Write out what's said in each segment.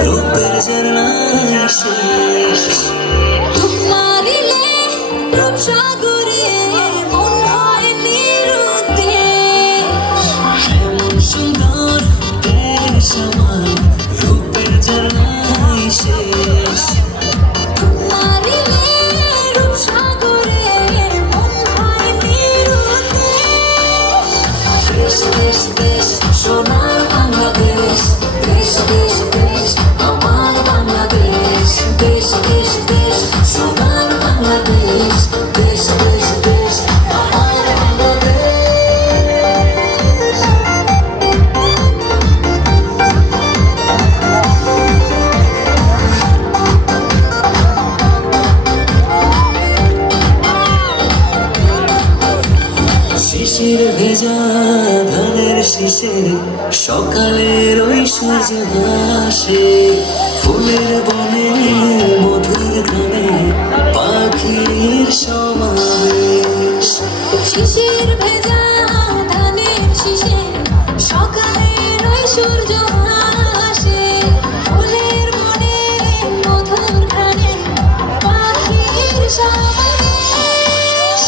রূপের ঝরনায় শেষ মারিলে রূপসাগরে মন হয় নিরুদ্দেশ। এমন সুন্দর দেশ আমার রূপের ঝরনায় শেষ মারিলে রূপসাগরে মন হয় নিরুদ্দেশ। দেশ দেশ দেশ সোনার বাংলাদেশ দেশ দেশ দেশ আমার বাংলাদেশ দেশ দেশ দেশ সোনার বাংলাদেশ দেশ দেশ দেশ আমার বাংলাদেশ শিশির ভেজা ধানের শীষে সকালের ওই সূর্য হাসে ফুলের বনে মধুর গানে পাখির সমাবেশ শিশির ভেজা ধানের শীষে সকালের ওই সূর্য হাসে ফুলের বনে মধুর ঘ্রাণে পাখির সমাবেশ।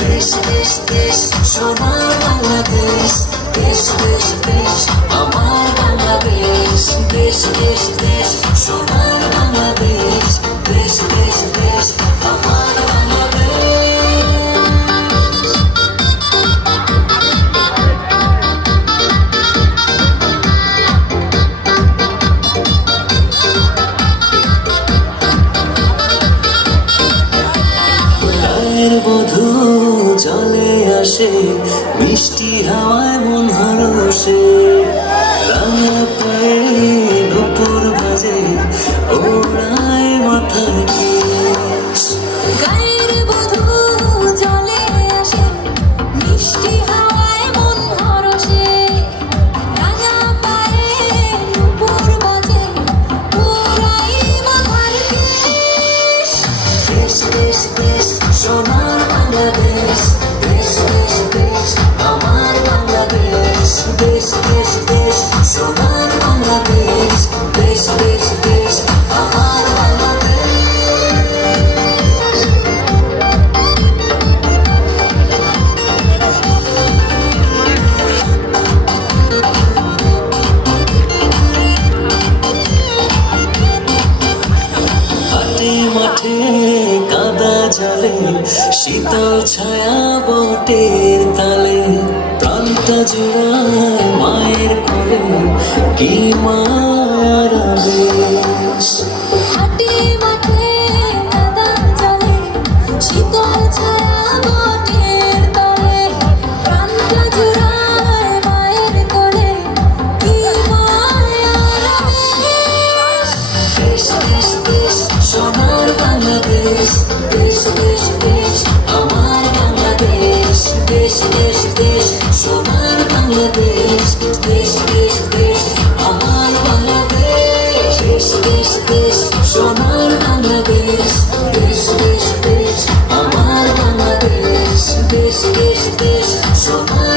দেশ দেশ দেশ সোনার বাংলাদেশ দেশ দেশ দেশ আমার বাংলাদেশ দেশ দেশ দেশ সোনার বাংলাদেশ দেশ দেশ দেশ আমার বাংলাদেশ রায়ের বধূ জলে আসে মিষ্টি হাওয়ায় মন হরসে রাঙা পায়ে নুপুর বাজে ওড়ায় মাথার কেশ গায়ের বধূ জলে আসে মিষ্টি হাওয়ায় মন হরসে রাঙা পায়ে নুপুর বাজে ওড়াই মাথার কেশ। দেশ দেশ দেশ সোনার বাংলাদেশ দেশ দেশ দেশ আমার বাংলাদেশ দেশ দেশ দেশ সোনার বাংলাদেশ দেশ দেশ দেশ আমার বাংলাদেশ হাটে মাঠে কাদা জলে শীতল ছায়া বটের তালে প্রাণটা জোড়ায় মায়ের কোলে কি মার আবেশ হাটে মাঠে কাদা জলে শীতল ছায়া বটের তলে প্রাণটা জুড়ায় মায়ের কোলে কি মায়ার আবেশ। দেশ দেশ দেশ সোনার বাংলাদেশ দেশ দেশ দেশ আমার বাংলাদেশ দেশ দেশ দেশ সোনার বাংলাদেশ দেশ দেশ দেশ আমার বাংলাদেশ দেশ দেশ দেশ সোনার বাংলাদেশ দেশ দেশ দেশ আমার বাংলাদেশ দেশ দেশ দেশ সোনার